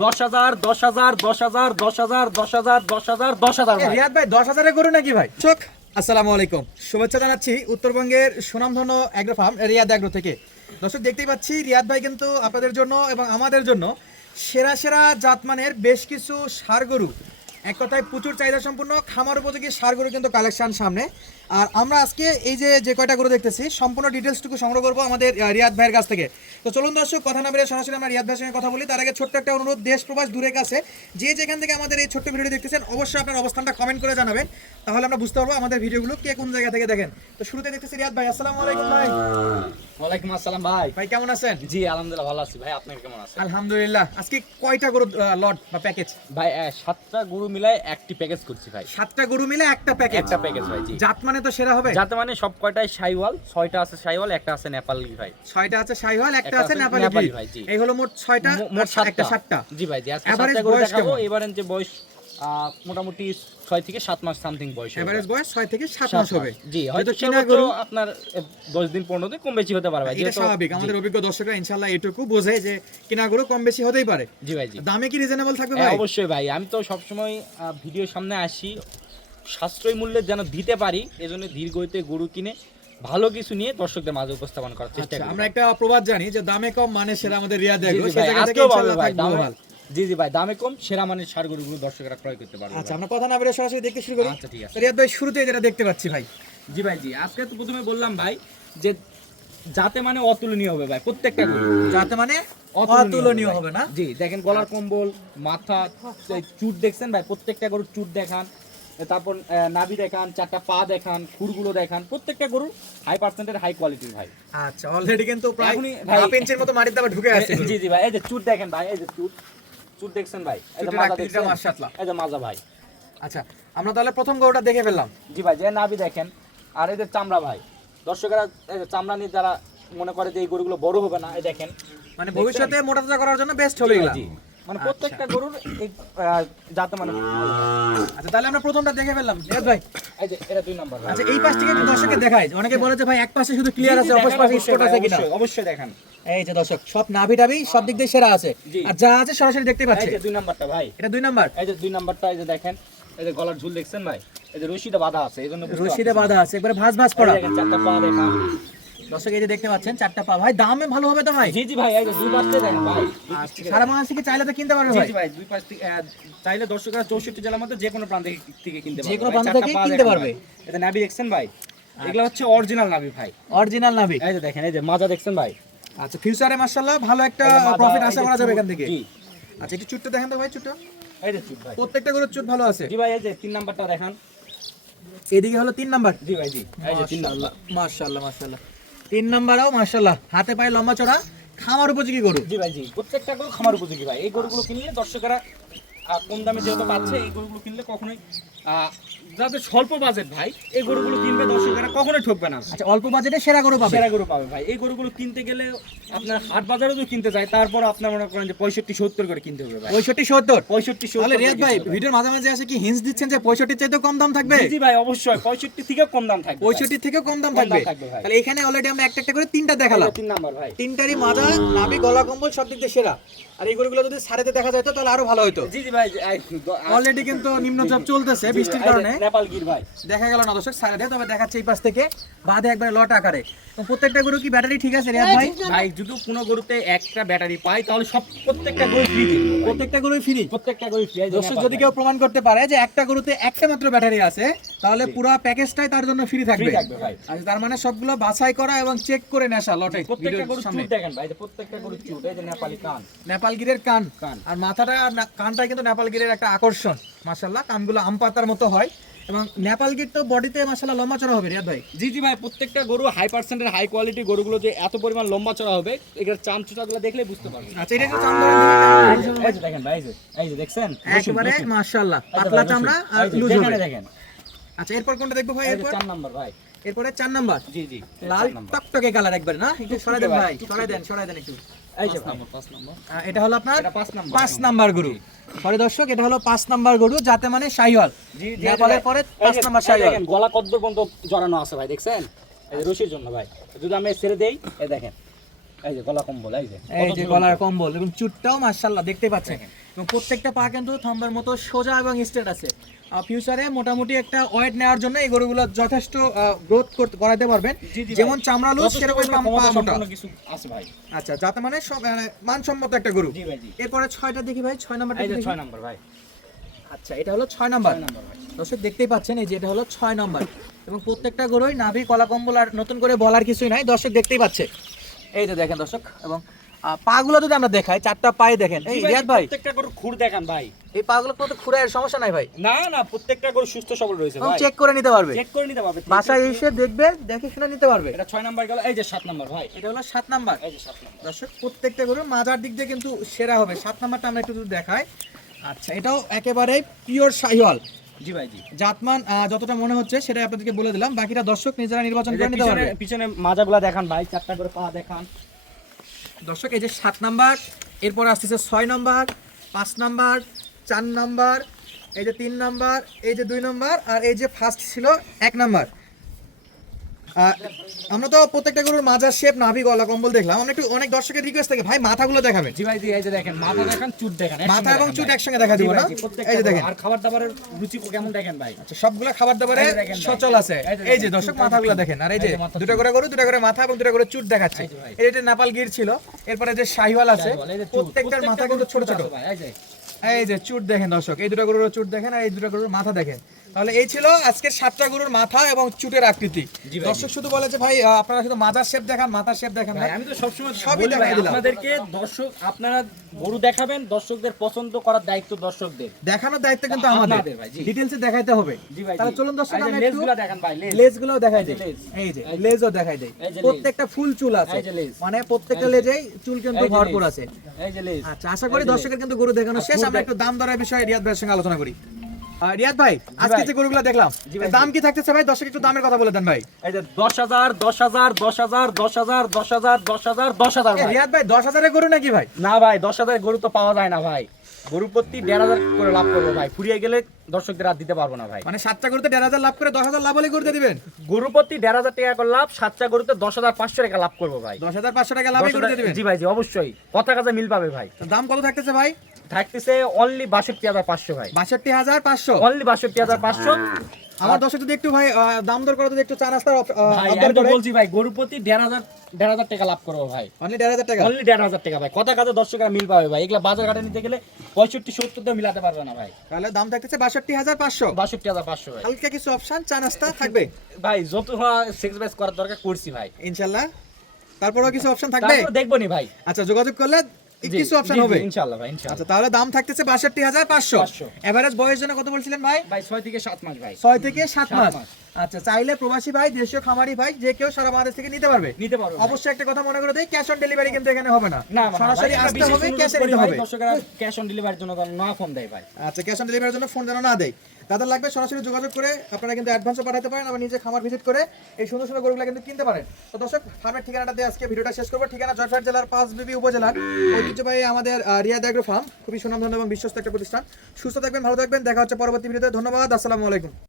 10,000 10,000 10,000 10,000 10,000 10,000 10,000 ভাই। রিয়াদ ভাই 10,000-এর গরু নাকি ভাই? চোখ আসসালামু আলাইকুম, শুভেচ্ছা জানাচ্ছি উত্তরবঙ্গের সুনামধন্য অ্যাগ্রো ফার্ম রিয়াদ অ্যাগ্রো থেকে। দর্শক দেখতেই পাচ্ছি রিয়াদ ভাই কিন্তু আপনাদের জন্য এবং আমাদের জন্য সেরা সেরা জাতমানের বেশ কিছু ষাঁড় গরু, এক কথায় প্রচুর চাহিদা সম্পূর্ণ খামার উপযোগী ষাঁড় গরু কিন্তু কালেকশন সামনে। আর আমরা আজকে এই যে কয়টা গরু দেখতেছি সম্পূর্ণ ডিটেলসটুকু সংগ্রহ করবো আমাদের রিয়াদ ভাইয়ের কাছ থেকে। তো চলুন দর্শক, কথা না বেরিয়ে সরাসরি আমরা রিয়াদ ভাইয়ের সঙ্গে কথা বলি। তার আগে ছোট্ট একটা অনুরোধ, দেশ প্রবাস দূরের কাছে যে যেখান থেকে আমাদের এই ছোট্ট ভিডিওটি দেখতেছেন অবশ্যই আপনার অবস্থানটা কমেন্ট করে জানাবেন, তাহলে আমরা বুঝতে পারবো আমাদের ভিডিওগুলো কে কোন জায়গা থেকে দেখেন। তো শুরুতে দেখতেছি রিয়াদ ভাই, আসসালামু আলাইকুম ভাই। ওয়ালাইকুম আসসালাম ভাই। ভাই কেমন আছেন? জি আলহামদুলিল্লাহ ভালো আছি ভাই, আপনি কেমন আছেন? আলহামদুলিল্লাহ। আজকে কয়টা গরু লট বা প্যাকেজ? ভাই 7টা গরু মিলায় একটি প্যাকেজ করছি ভাই। 7টা গরু মিলে একটা প্যাকেজ? একটা প্যাকেজ ভাই। জি জাত মানে তো সেরা হবে। যাতে মানে সব কয়টাই শাইওয়াল, 6টা আছে শাইওয়াল, একটা আছে নেপালি ভাই। 6টা আছে শাইওয়াল, একটা আছে নেপালি নেপালি ভাই। জি এই হলো মোট 6টা, মোট একটা 7টা। জি ভাই। জি আজকে Average 7টা গরু বয়স দেখাবো। কেমন? এবারের যে বয়স মোটামুটি 6 থেকে 7 মাস সামথিং বয়স হবে। এভারেজ বয়স 6 থেকে 7 7 মাস হবে। জি হয়তো কিনা সর্বোচ্চ গরু আপনার 10 দিন 15 দিন কম বেশি হতে পারে ভাই। এটা স্বাভাবিক, আমাদের অভিজ্ঞ দর্শকরা ইনশাআল্লাহ এটুকু বোঝে যে কিনা গরু কম বেশি হতেই পারে। জি ভাই। জি দামে কি রিজনেবল থাকবে হ্যাঁ, ভাই? অবশ্যই ভাই। আমি তো সবসময় ভিডিওর সামনে আসি সাশ্রয়ী মূল্যে যেন দিতে পারি, এজন্য ধীর গতিতে গরু কিনে ভালো কিছু নিয়ে দর্শকদের মাঝে উপস্থাপন করার চেষ্টা আচ্ছা, করি। আমরা একটা প্রবাদ জানি যে দামে কম মানে সেরা আমাদের রিয়াদ জি এগ্রো, জি সেই ভাই, জায়গা থেকে আজকেও পাবে ইনশাআল্লাহ ভাই থাকবে দামে। ভালো। জি জি ভাই, দামে কম সেরা মানের ষাঁড় গরুগুলো দর্শকরা ক্রয় করতে পারবে। আচ্ছা, আমরা কথা না বেরিয়ে সরাসরি দেখতে শুরু করি। আচ্ছা ঠিক আছে। রিয়াদ ভাই শুরুতেই যেটা দেখতে পাচ্ছি ভাই। জি ভাই। জি আজকে তো প্রথমে বললাম ভাই যে যাতে মানে অতুলনীয় হবে ভাই প্রত্যেকটা গরু। যাতে মানে অতুলনীয় হবে না? জি দেখেন, গলার কম্বল, মাথা, চুট দেখছেন ভাই, প্রত্যেকটা গরুর চুট দেখান, তারপর নাভি দেখান, 4টা পা দেখান, খুরগুলো দেখান, প্রত্যেকটা গরু হাই পার্সেন্টের হাই কোয়ালিটির ভাই। আচ্ছা, অলরেডি কিন্তু প্রায় এখনই ভাই 1/2 ইঞ্চির মতো মাটিতে আবার ঢুকে আছে। জি জি ভাই। এই যে চুট দেখেন ভাই, এই যে চুট দেখছেন ভাই, এই যে চুটের মাজা আকৃতিটা দেখছেন, মাশাআল্লাহ। এই যে মাজা ভাই। আচ্ছা, আমরা তাহলে প্রথম গরুটা দেখে ফেললাম। জি ভাই, যে নাভি দেখেন, আর এই যে চামড়া ভাই। দর্শকেরা এই যে চামড়া নিয়ে যারা মনে করে যে এই গরুগুলো বড় হবে না, এই দেখেন মানে ভবিষ্যতে মোটা তাজা করার জন্য বেস্ট হবে এগুলা। জি, মানে প্রত্যেকটা গরুর এই যাতে মানে আচ্ছা, তাহলে আমরা প্রথমটা দেখে ফেললাম রিয়াদ ভাই। এই যে এটা 2 নাম্বার ভাই। আচ্ছা, এই পাশ থেকে একটু দর্শককে দেখাই, অনেকে বলে যে ভাই এক পাশে শুধু ক্লিয়ার আছে, অপর পাশে স্পট আছে কিনা। অবশ্যই দেখান। এই যে দর্শক, সব নাভি টাভি সব দিক দিয়ে সেরা আছে, জি। আর যা আছে সরাসরি দেখতে এই পাচ্ছে। যে 2 নাম্বারটা ভাই, এটা 2 নাম্বার। এই যে 2 নাম্বারটা, এই যে দেখেন, এই যে গলার ঝুল দেখছেন ভাই, এই যে রশিটা বাঁধা আছে, এইজন্য রশিদে বাঁধা আছে, একবারে ভাঁজ ভাঁজ করা। দেখেন 4টা পা দেখান। দর্শক এই যে দেখতে পাচ্ছেন 4টা পা। ভাই দামে ভালো হবে তো ভাই? জি জি ভাই, এই যে 2 পাশে দেখেন ভাই। সারা বাংলাদেশ থেকে চাইলে তো কিনতে পারবে জি ভাই। জি ভাই, 2 পাশ থেকে চাইলে দর্শকরা 64 জেলার মধ্যে যে কোনো প্রান্ত থেকে কিনতে পারবে। যে কোনো ভাই, প্রান্ত 4টা থেকে পা কিনতে দেখেন পারবে। ভাই। এটা নাভি দেখছেন ভাই, এগুলো হচ্ছে অরিজিনাল নাভি ভাই। অরিজিনাল নাভি। এই যে দেখেন, এই যে মাজা দেখছেন ভাই। আচ্ছা, ফিউচারে মাশাআল্লাহ ভালো একটা এই যে মাজা, প্রফিট এই আশা যে করা যাবে চুট। এখান থেকে। জি, আচ্ছা, একটু চুটটা দেখেন তো ভাই, চুটটা। এই যে চুট ভাই। প্রত্যেকটা গরুর চুট ভালো আছে। জি ভাই, এই যে 3 নাম্বারটা দেখান। এদিকে হলো 3 নাম্বার। জি ভাই। জি এই যে 3 নাম্বার। মাশাআল্লাহ মাশাআল্লাহ। 3 নাম্বারও মাশাআল্লাহ, হাতে পায়ে লম্বা চড়া, খামার উপযোগী গরু। জি ভাই। জি প্রত্যেকটা গরু খামার উপযোগী ভাই। এই গরুগুলো কিনলে দর্শকেরা কম দামে যেহেতু পাচ্ছে, এই গরুগুলো কিনলে কখনোই যাদের স্বল্প বাজেট ভাই, এই গরুগুলো কিনবে দর্শকেরা কখনোই ঠকবে না। আচ্ছা, অল্প বাজেটে সেরা গরু পাবে। সেরা গরু পাবে ভাই। এই গরুগুলো কিনতে গেলে আপনার হাট বাজারেও যদি কিনতে যায়, তারপর আপনার মনে করেন যে 65-70 করে কিনতে হবে ভাই। 65-70। 65-70। তাহলে রিয়াদ ভাই ভিডিওর মাঝে আসে কি হিন্টস দিচ্ছেন যে 65 চাইতেও কম দাম থাকবে? জি ভাই, অবশ্যই 65 থেকে কম দাম থাকবে। 65 থেকেও কম দাম কম দাম থাকবে। থাকবে ভাই। তাহলে এখানে অলরেডি আমরা একটা একটা করে 3টা দেখালাম। 3 নাম্বার ভাই। 3টারই মাজা, নাভি, গলা কম্বল সব দিক দিয়ে সেরা। আর এই গরুগুলো যদি সারেতে দেখা যায় তো তাহলে আরো ভালো হতো। জি জি ভাই। অলরেডি কিন্তু নিম্নচাপ চলতেছে বৃষ্টির কারণে, নেপাল গির ভাই। দেখা গেল না দর্শক সারেতে, তবে দেখাচ্ছে এই পাশ থেকে বাঁধে একবারে লট আকারে। তো প্রত্যেকটা গরু কি ব্যাটারি ঠিক আছে রিয়াদ ভাই? ভাই যদি কোনো গরুতে একটা ব্যাটারি পাই তাহলে প্রত্যেকটা গরু ফ্রি দিই। প্রত্যেকটা গরুই ফ্রি। প্রত্যেকটা গরু ফ্রি। দর্শক যদি কেউ প্রমাণ করতে পারে যে একটা গরুতে একটা মাত্র ব্যাটারি আছে, তাহলে পুরো প্যাকেজটাই তার জন্য ফ্রি থাকবে। ভাই। আচ্ছা, তার মানে সবগুলো বাছাই করা এবং চেক করে নেশা লটে। প্রত্যেকটা গরু সামনে চুট দেখেন ভাই, যে প্রত্যেকটা গরু চুট। এই যে নেপালি কান, নেপালগিরের কান, কান। আর মাথাটা আর কানটা কিন্তু নেপালগিরের একটা আকর্ষণ। মাশাআল্লাহ, কানগুলো আম পাতার মতো হয় এবং নেপালগির তো বডিতে মাশাআল্লাহ লম্বা চড়া হবে রিয়াদ ভাই। জি জি ভাই। প্রত্যেকটা গরু হাই পার্সেন্টের হাই কোয়ালিটি গরুগুলো যে এত পরিমাণ লম্বা চড়া হবে, এটার চামচুটাগুলো দেখলে বুঝতে পারবেন। আচ্ছা, এটা একটু চামড়া দেখেন। এই যে দেখেন ভাই, এই যে দেখছেন একেবারে মাশাআল্লাহ পাতলা চামড়া আর লুজ দেখেন হবে। দেখেন। আচ্ছা, এরপর কোনটা দেখবো ভাই? এরপর 4 নাম্বার ভাই। এরপরে 4 নাম্বার। জি জি, লাল টকটকে কালার একবার না, একটু সরাই দেন ভাই, টুকটুকে সরাই দেন একটু। এই যে 5 নাম্বার। এটা হলো আপনার এটা 5 নাম্বার। 5 নাম্বার গরু। সরি দর্শক, এটা হলো 5 নাম্বার গরু, যাতে মানে শাহিওয়াল। জি জি। নেপালের পরে 5 নাম্বার শাহিওয়াল। দেখেন গলা কদ্দুর পর্যন্ত জড়ানো আছে ভাই, দেখছেন? এই যে রশির জন্য ভাই। যদি আমি ছেড়ে দেই, এই দেখেন, এই যে গলা কম্বল, এই যে এই যে গলার কম্বল এবং চুটটাও মাশাআল্লাহ দেখতে পাচ্ছেন। এবং প্রত্যেকটা পা কিন্তু থাম্বের মতো সোজা এবং স্ট্রেট আছে। ফিউচারে মোটামুটি একটা ওয়েট নেওয়ার জন্য এই গরুগুলো যথেষ্ট গ্রোথ করাতে পারবেন, জি, জি ভাই। যেমন চামড়া লুজ সেরকম পা মোটা। সম্পূর্ণ কিছু আছে ভাই। আচ্ছা, যাতে মানে মানসম্মত একটা গরু। জি ভাই, জি। এরপরে 6টা দেখি ভাই, 6 নাম্বারটা এই যে দেখি। 6 নাম্বার ভাই। আচ্ছা, এটা হলো 6 নাম্বার। 6 নাম্বার ভাই। দর্শক দেখতেই পাচ্ছেন, এই যে এটা হলো 6 নাম্বার এবং প্রত্যেকটা গরুই নাভি কলা কম্বল, আর নতুন করে বলার কিছুই নাই, দর্শক দেখতেই পাচ্ছে। এই যে দেখেন দর্শক, এবং পাগুলো যদি আমরা দেখাই, 4টা পায়ে দেখেন। এই রিয়াদ ভাই, প্রত্যেকটা গরু খুর দেখান ভাই। এই পাগুলো কোনো খুঁড়ার সমস্যা নাই ভাই, না না, প্রত্যেকটা গরু সুস্থ সবল রয়েছে ভাই। চেক করে নিতে পারবে, চেক করে নিতে পারবে। বাসায় এসে দেখবে, দেখে শুনে নিতে পারবে। এটা 6 নাম্বার গেল। এই যে 7 নাম্বার ভাই। এটা হলো 7 নাম্বার। এই যে 7 নাম্বার। দর্শক প্রত্যেকটা গরু মাজার দিক দিয়ে কিন্তু সেরা হবে। 7 নাম্বারটা আমরা একটু যদি দেখাই। আচ্ছা, এটাও একেবারে পিওর শাহিওয়াল জি ভাই, জি। জাতমান, যতটা মনে হচ্ছে সেটাই আপনাদেরকে বলে দিলাম, বাকিটা দর্শক নিজেরা নির্বাচন করে নিতে পারবে। পিছনে মাজাগুলা দেখান ভাই, 4টা করে পা দেখান। দর্শক এই যে 7 নাম্বার, এরপর আসতেছে 6 নাম্বার, 5 নাম্বার, 4 নাম্বার, এই যে 3 নাম্বার, এই যে 2 নাম্বার, আর এই যে ফার্স্ট ছিল 1 নাম্বার। আমরা তো প্রত্যেকটা গরুর মাজার শেপ, নাভি, গলা কম্বল দেখলাম। আমরা একটু, অনেক দর্শকের রিকোয়েস্ট থাকে ভাই মাথাগুলো দেখাবেন। জি ভাই, জি। এই যে দেখেন, মাথা দেখান, চুট দেখান। মাথা এবং চুট একসঙ্গে দেখা দিব না? এই যে দেখেন, আর খাবার দাবারের রুচি কেমন দেখেন ভাই। আচ্ছা, সবগুলা খাবার দাবারে এই যে দেখেন ভাই। সচল আছে। এই যে এই যে দেখেন, দর্শক চুট মাথাগুলো দেখেন। দেখেন, আর এই যে এই যে মাথা, দুটো করে গরু, দুটো করে মাথা এবং দুটো করে চুট দেখাচ্ছে। এই যে ভাই। এটা নেপাল গির ছিল, এরপরে যে শাহিওয়াল আছে, এই যে চুট। প্রত্যেকটার মাথা কিন্তু ছোট ছোট। আছে ভাই, এই যে। এই যে চুট দেখেন দর্শক, এই দুটো গরুর চুট দেখেন, আর এই দুটো গরুর মাথা দেখেন। তাহলে এই ছিল আজকের 7টা গরুর মাথা এবং চুটের আকৃতি। জি ভাই, দর্শক শুধু বলে যে ভাই আপনারা শুধু মাজার শেপ দেখান, মাথার শেপ দেখান না। ভাই, আমি তো সবসময় সবই বলি ভাই, দেখাই দিলাম। আপনাদেরকে দর্শক, আপনারা গরু দেখাবেন, দর্শকদের পছন্দ করার দায়িত্ব দর্শকদের। দেখানোর দায়িত্ব কিন্তু আমাদের, আপনাদের ভাই, জি। ডিটেইলসে দেখাইতে হবে। জি ভাই, তাহলে জি। চলুন দর্শক এই যে আমরা একটু লেজগুলা দেখান ভাই, লেজ। লেজগুলোও দেখাই দেই। লেজ। এই যে এই যে। লেজও দেখাই দেই। এই যে লেজ। প্রত্যেকটা ফুল চুল আছে, এই যে লেজ। মানে প্রত্যেকটা এই যে। লেজেই চুল কিন্তু এই যে ভরপুর লেজ। আছে। এই যে লেজ। আচ্ছা, আশা করি এই যে দর্শকের কিন্তু গরু দেখানো শেষ। আমরা একটু দাম দরের বিষয়ে রিয়াদ ভাইয়ের সঙ্গে আলোচনা করি। রিয়াদ ভাই, আজকে যে গরুগুলো দেখলাম, জি ভাই, দাম কি থাকতেছে ভাই? দর্শক একটু দামের কথা বলে দেন ভাই। এই যে 10,000, 10,000, 10,000, 10,000, 10,000, 10,000, 10,000 ভাই। রিয়াদ ভাই, 10,000-এর গরু নাকি ভাই? না ভাই, 10,000 গরু তো পাওয়া যায় না ভাই। গরু প্রতি 1,500 করে লাভ করবো ভাই, ফুরিয়ে গেলে দর্শকদের আর দিতে পারবো না ভাই। মানে 7টা গরুতে 1,500 লাভ করে 10,000 লাভ হলে গরুতে দিবেন? গরু প্রতি 1,500 টাকা করে লাভ, 7টা গরুতে 10,500 টাকা লাভ করবো ভাই। 10,500 টাকা লাভে গরুতে দিবেন? জি ভাই, জি, অবশ্যই। কথা কাজে মিল পাবে ভাই। তো দাম কত থাকতেছে ভাই? থাকতেছে অনলি 62,500 ভাই। 62,500। অনলি 62,500। আমার দর্শক যদি একটু ভাই দাম দর করে যদি একটু চা নাস্তার ভাই অর্ডার আমি তো করে, বলছি ভাই, গরু প্রতি 1,500 টাকা লাভ করবো ভাই। অনলি 1,500 টাকা। অনলি 1,500 টাকা ভাই। কথা কাজে দর্শকরা মিল পাবে ভাই। এগুলা বাজার ঘাটে নিতে গেলে 65-70 দিয়ে মিলাতে পারবে না ভাই। তাহলে দাম থাকতেছে 62,500। 62,500 ভাই। হালকা কিছু অপশন চা নাস্তা থাকবে ভাই যত সেক্স ব্যাচ করার দরকার করছি ভাই। ইনশাআল্লাহ। তারপরেও কিছু অপশন থাকবে? তারপর দেখবো নি ভাই। আচ্ছা, যোগাযোগ করলে জি, কিছু অপশন জি, জি, হবে ইনশাআল্লাহ ভাই, ইনশাআল্লাহ। আচ্ছা, তাহলে দাম থাকতেছে 62,500। 500 এভারেজ বয়স জন্য কত বলছিলেন ভাই? ভাই 6 থেকে 7 মাস ভাই। 6 থেকে 7 মাস। মাস। আচ্ছা, চাইলে প্রবাসী ভাই, দেশীয় খামারি ভাই, যে কেউ সারা বাংলাদেশ থেকে নিতে পারবে। নিতে পারবো ভাই। অবশ্যই একটা কথা মনে করে দেই, ক্যাশ অন ডেলিভারি কিন্তু এখানে হবে না। না সরাসরি আসতে হবে, ক্যাশে নিতে হবে। দর্শকরা ক্যাশ অন ডেলিভারির জন্য না ফোন দেয় ভাই। আচ্ছা, ক্যাশ অন ডেলিভারির জন্য ফোন যেন না দেয়। তাদের লাগবে সরাসরি যোগাযোগ করে আপনারা কিন্তু অ্যাডভান্সও পাঠাতে পারেন, আবার নিজে খামার ভিজিট করে এই সুন্দর সুন্দর গরুগুলো কিন্তু কিনতে পারেন। তো দর্শক, ফার্মের ঠিকানাটা দিয়ে আজকে ভিডিওটা শেষ করবো। ঠিকানা জয়পুরহাট জেলার পাঁচবিবি উপজেলার ঐতিহ্যবাহী আমাদের রিয়াদ এগ্রো ফার্ম, খুবই সুনামধন্য এবং বিশ্বস্ত একটা প্রতিষ্ঠান। সুস্থ থাকবেন, ভালো থাকবেন, দেখা হচ্ছে পরবর্তী ভিডিওতে। ধন্যবাদ, আসসালামু আলাইকুম।